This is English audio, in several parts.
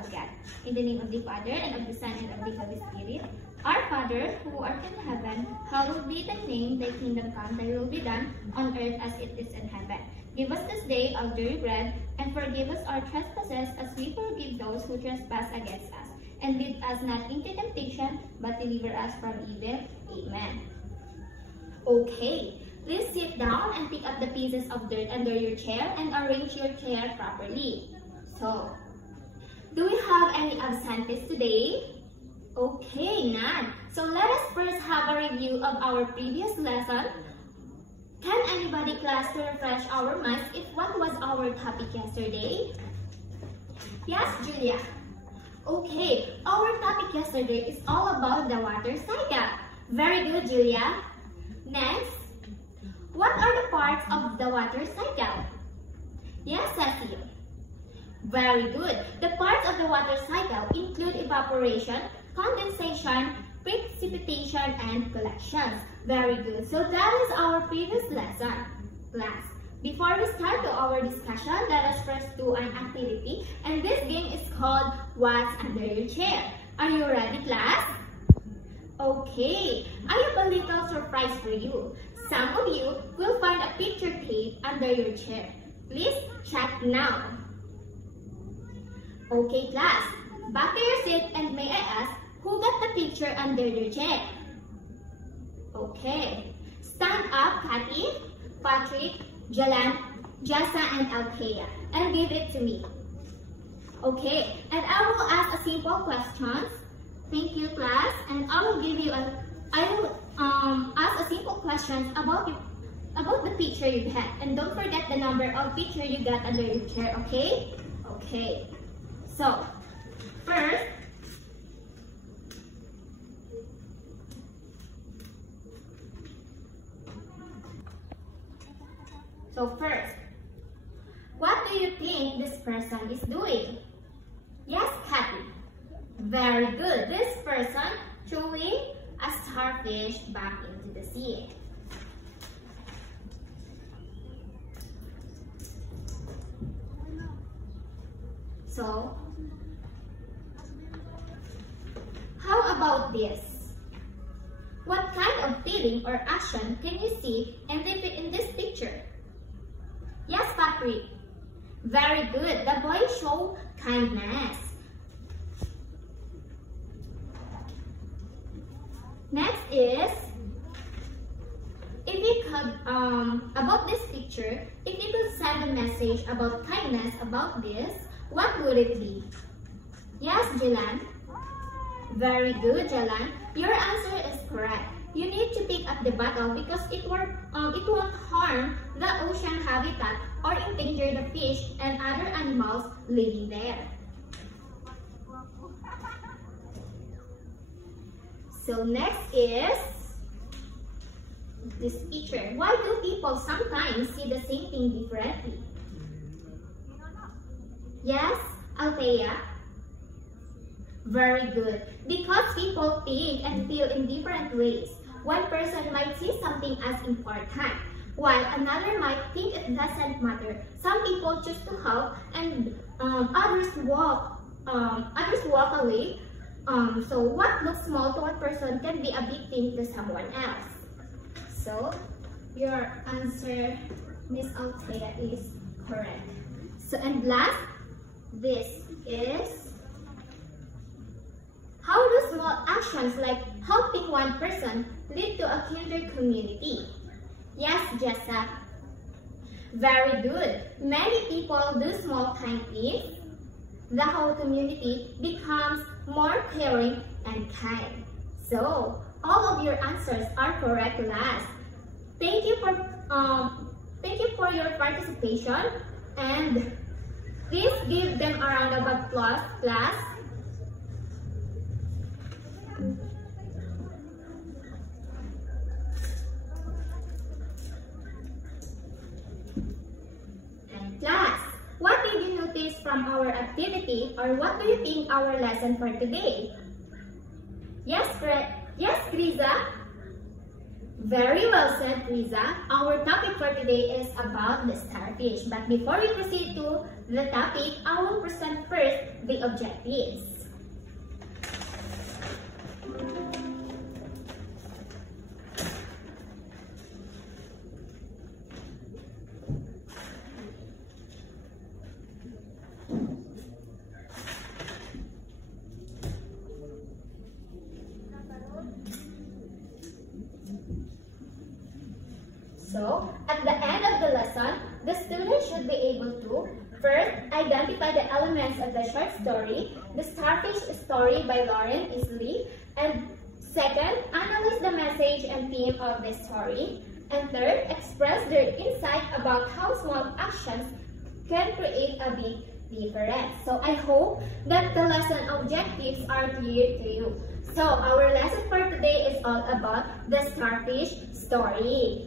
of God. In the name of the Father, and of the Son, and of the Holy Spirit. Our Father, who art in heaven, hallowed be thy name, thy kingdom come, thy will be done, on earth as it is in heaven. Give us this day our daily bread, and forgive us our trespasses, as we forgive those who trespass against us. And lead us not into temptation, but deliver us from evil. Amen. Okay, please sit down and pick up the pieces of dirt under your chair and arrange your chair properly. So, do we have any absentees today? Okay, none. So let us first have a review of our previous lesson. Can anybody class to refresh our minds if what was our topic yesterday? Yes, Julia. Okay, our topic yesterday is all about the water cycle. Very good, Julia. Next, what are the parts of the water cycle? Yes, Cecil. Very good. The parts of the water cycle include evaporation, condensation, precipitation, and collections. Very good. So that is our previous lesson, class. Before we start to our discussion, let us first do an activity. And this game is called What's Under Your Chair. Are you ready, class? Okay, I have a little surprise for you. Some of you will find a picture tape under your chair. Please check now. Okay, class, back to your seat, and may I ask, who got the picture under their chair? Okay, stand up, Kathy, Patrick, Jalan, Jessa, and Althea, and give it to me. Okay, and I will ask a simple questions. Thank you, class, and I will give you ask a simple questions about the picture you had, and don't forget the number of picture you got under your chair. Okay? Okay. So, first, what do you think this person is doing? Yes, Kathy. Very good. This person throwing a starfish back into the sea. So, how about this? What kind of feeling or action can you see in this picture? Yes, Patrick. Very good. The boy showed kindness. Next is, if you could, about this picture, if you could send a message about kindness about this, what would it be? Yes, Jalan. Very good, Jalan. Your answer is correct. You need to pick up the bottle because it won't harm the ocean habitat or endanger the fish and other animals living there. So next is this picture. Why do people sometimes see the same thing differently? Yes, Althea? Very good. Because people think and feel in different ways. One person might see something as important, while another might think it doesn't matter. Some people choose to help, and others walk away. So what looks small to one person can be a big thing to someone else. So your answer, Miss Althea, is correct. So and last, this is, how do small actions like helping one person lead to a kinder community? Yes, Jessa. Very good. Many people do small kind things. The whole community becomes more caring and kind. So, all of your answers are correct, class. Thank you for your participation, and please give them a round of applause, class. And class, what did you notice from our activity, or what do you think our lesson for today? Yes, Grisa? Very well said, Lisa. Our topic for today is about the starfish. But before we proceed to the topic, I will present first the objectives. So, at the end of the lesson, the student should be able to first, identify the elements of the short story, The Starfish Story by Lauren Isley, and second, analyze the message and theme of the story, and third, express their insight about how small actions can create a big difference. So, I hope that the lesson objectives are clear to you. So, our lesson for today is all about the starfish story.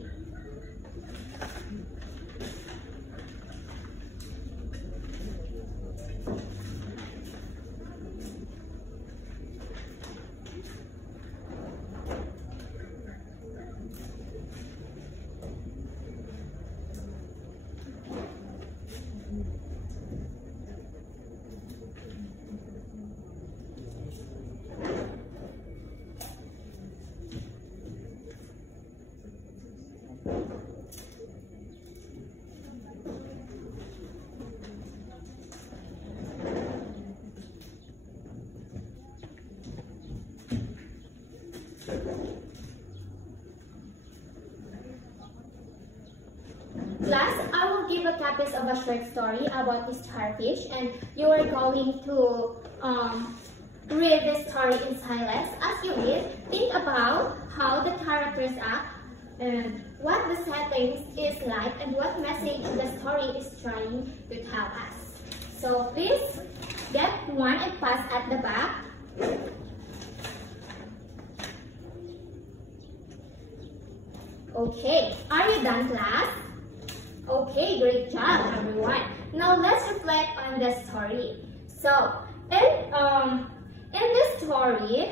Class, I will give a copies of a short story about the starfish, and you are going to read the story in silence. As you read, think about how the characters act and what the setting is like and what message the story is trying to tell us. So please get one and pass at the back. Okay, are you done, class? Okay, great job, everyone. Now let's reflect on the story. So, in this story,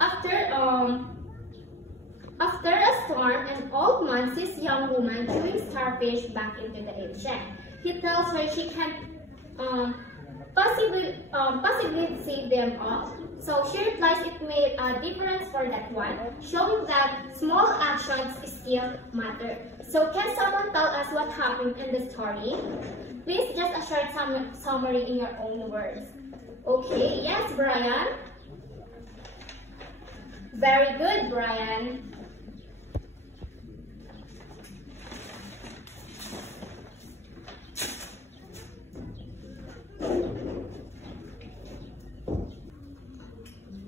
after a storm, an old man sees young woman throwing starfish back into the ocean. He tells her she can possibly save them all. So she replies it made a difference for that one, showing that small actions still matter. So can someone tell us what happened in the story? Please just a short summary in your own words. Okay, yes, Brian? Very good, Brian.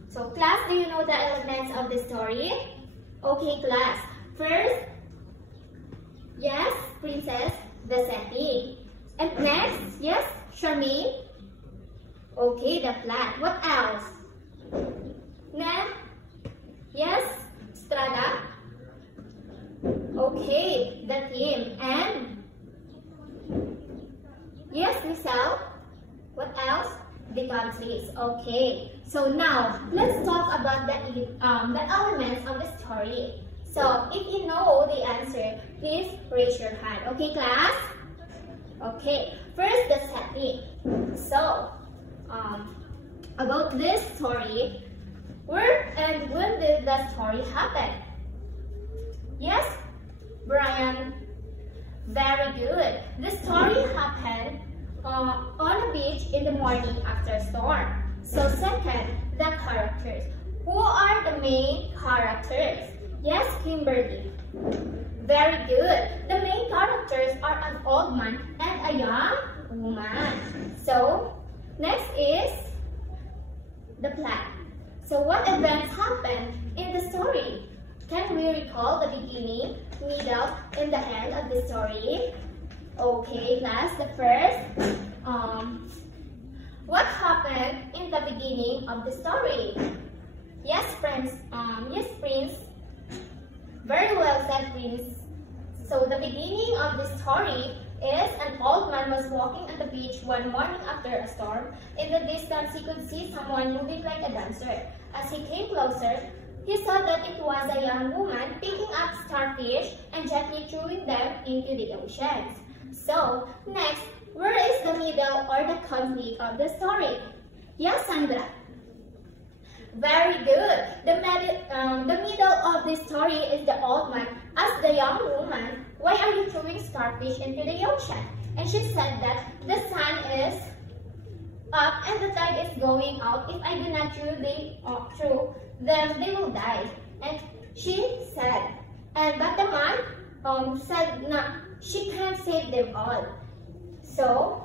So class, do you know the elements of the story? Okay, class. First, yes, princess, the setting. And next, yes, Charmaine. Okay, the plot. What else? Next, yes, Strada. Okay, the theme. And yes, Michelle. What else? The countries. Okay. So now let's talk about the elements of the story. So if you know the answer, please raise your hand. Okay, class? Okay. First, the setting. So about this story, where and when did the story happen? Yes, Brian. Very good. The story happened on a beach in the morning after a storm. So second, the characters. Who are the main characters? Yes, Kimberly. Very good. The main characters are an old man and a young woman. So next is the plot. So what events happened in the story? Can we recall the beginning, middle, and the end of the story? Okay, class, the first, what happened in the beginning of the story? Yes, Prince. Yes, Prince. Very well said, Prince. So the beginning of the story is an old man was walking on the beach one morning after a storm. In the distance, he could see someone moving like a dancer. As he came closer, He saw that it was a young woman picking up starfish and gently throwing them into the oceans. So, next, where is the middle or the conflict of the story? Yes, Sandra. Very good. The middle of the story is the old man asked the young woman, "Why are you throwing starfish into the ocean?" And she said that the sun is up and the tide is going out. If I do not throw them, they will die. And she said, but the man said, no, she can't save them all. So,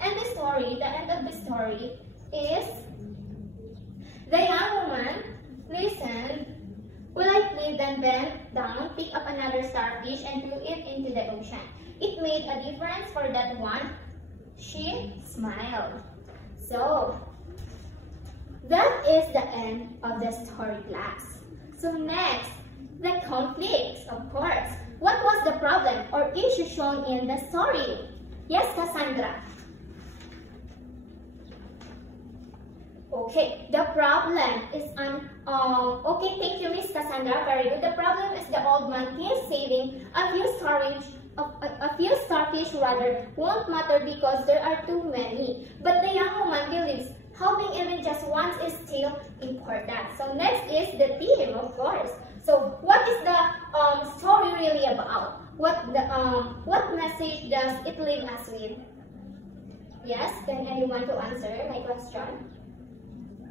and the end of the story is, the young woman listened politely, then bent down, picked up another starfish and threw it into the ocean. It made a difference for that one. She smiled. So, that is the end of the story, class. So next, the conflicts, of course. What was the problem or issue shown in the story? Yes, Cassandra. Okay, the problem is okay, thank you, Miss Cassandra. Very good. The problem is the old man thinks saving a few starfish rather won't matter because there are too many. But the young woman believes helping even just once is still important. So next is the theme, of course. So what is the story really about? What message does it leave us with? Yes, can anyone to answer my question?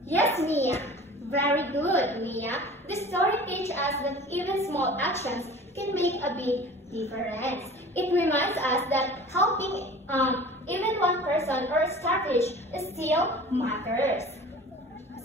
Yes, Mia. Very good, Mia. The story teaches us that even small actions can make a big difference. It reminds us that helping even one person or a starfish still matters.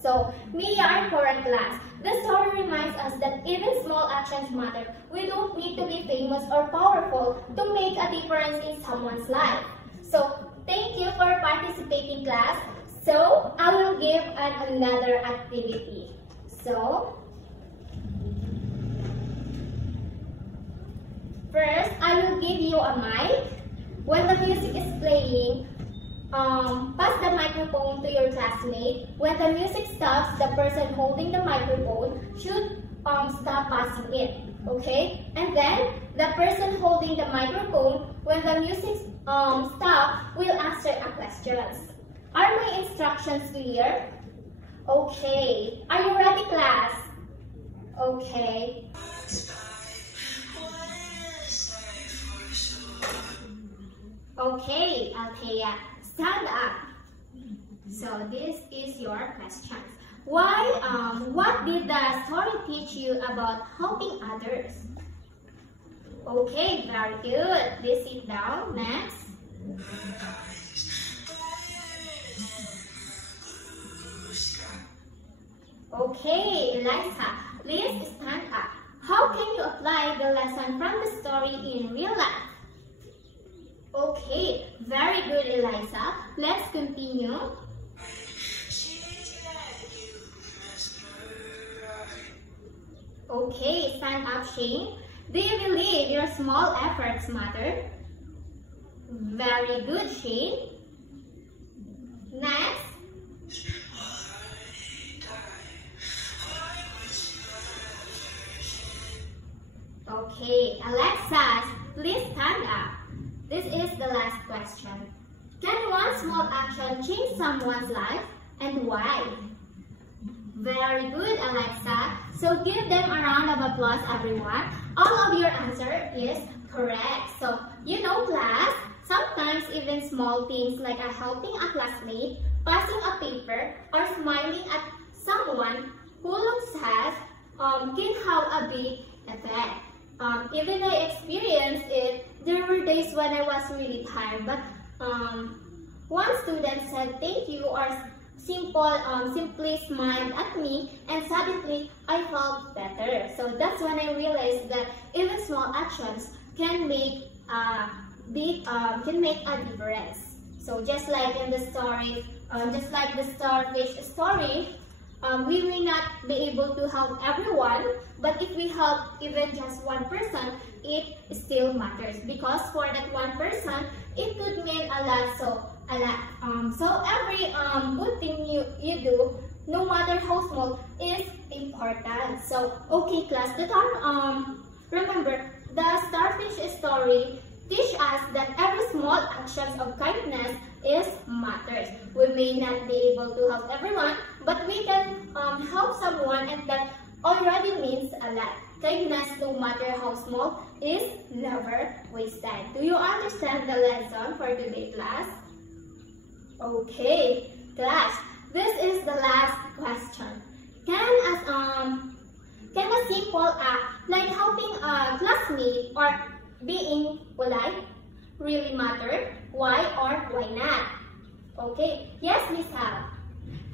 So, Mia, our current class, the story reminds us that even small actions matter. We don't need to be famous or powerful to make a difference in someone's life. So, thank you for participating, class. So, I will give another activity. So, first, I will give you a mic. When the music is playing, pass the microphone to your classmate. When the music stops, the person holding the microphone should stop passing it. Okay? And then, the person holding the microphone, when the music stops, will answer a question. Are my instructions clear? Okay. Are you ready, class? Okay. Okay, Althea, stand up. So this is your question. What did the story teach you about helping others? Okay, very good. Please sit down. Next. Okay, Eliza, please stand up. How can you apply the lesson from the story in real life? Okay, very good, Eliza. Let's continue. Okay, stand up, Shane. Do you believe your small efforts matter? Very good, Shane. Next. Okay, Alexa, please stand up. This is the last question. Can one small action change someone's life and why? Very good, Alexa. So give them a round of applause, everyone. All of your answer is correct. So, you know, class, sometimes even small things like helping a classmate, passing a paper, or smiling at someone who looks sad can have a big effect. Even I experienced it, there were days when I was really tired, but one student said thank you or simply smiled at me, and suddenly I felt better. So that's when I realized that even small actions can make a difference. So just like in the story, just like the starfish story, we may not be able to help everyone, but if we help even just one person, it still matters because for that one person, it could mean a lot. So a lot. So every good thing you do, no matter how small, is important. So okay, class, the remember the starfish story teach us that every small actions of kindness is matters. We may not be able to help everyone, but we can help someone, and that already means a lot. Kindness, no matter how small, is never wasted. Do you understand the lesson for today, class? Okay, class, this is the last question. Can a simple act like helping a classmate or being polite really matter? Why or why not? Okay, yes, Miss Hal.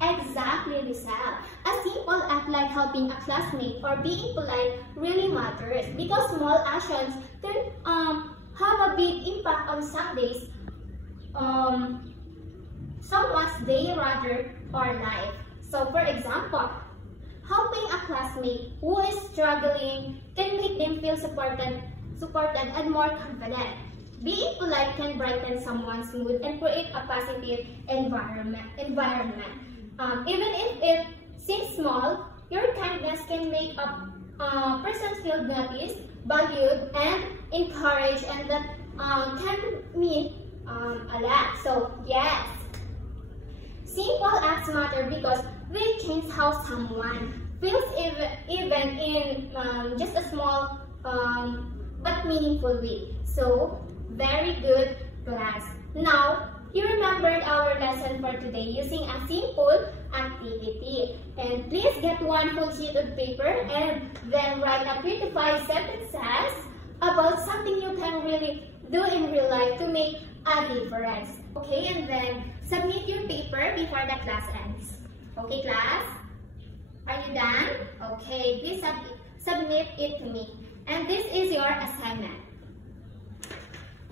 Exactly, Miss Hal. A simple act like helping a classmate or being polite really matters because small actions can have a big impact on someone's day rather or life. So for example, helping a classmate who is struggling can make them feel supported and more confident. Being polite can brighten someone's mood and create a positive environment. Even if it seems small, your kindness can make a person feel noticed, valued, and encouraged, and that can mean a lot. So yes, simple acts matter because they change how someone feels, even in just a small but meaningful way. So very good, class. Now, you remembered our lesson for today using a simple activity. And please get one full sheet of paper and then write a 3 to 5 sentences about something you can really do in real life to make a difference. Okay, and then submit your paper before the class ends. Okay, class? Are you done? Okay, please submit it to me. And this is your assignment.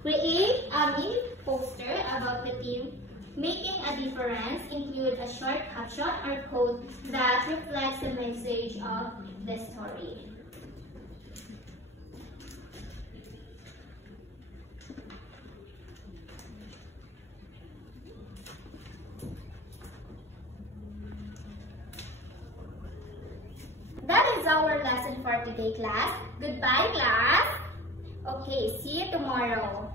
Create a mini poster about the theme Making a Difference. Include a short caption or quote that reflects the message of the story. That is our lesson for today, class. Goodbye, class. Okay, see you tomorrow.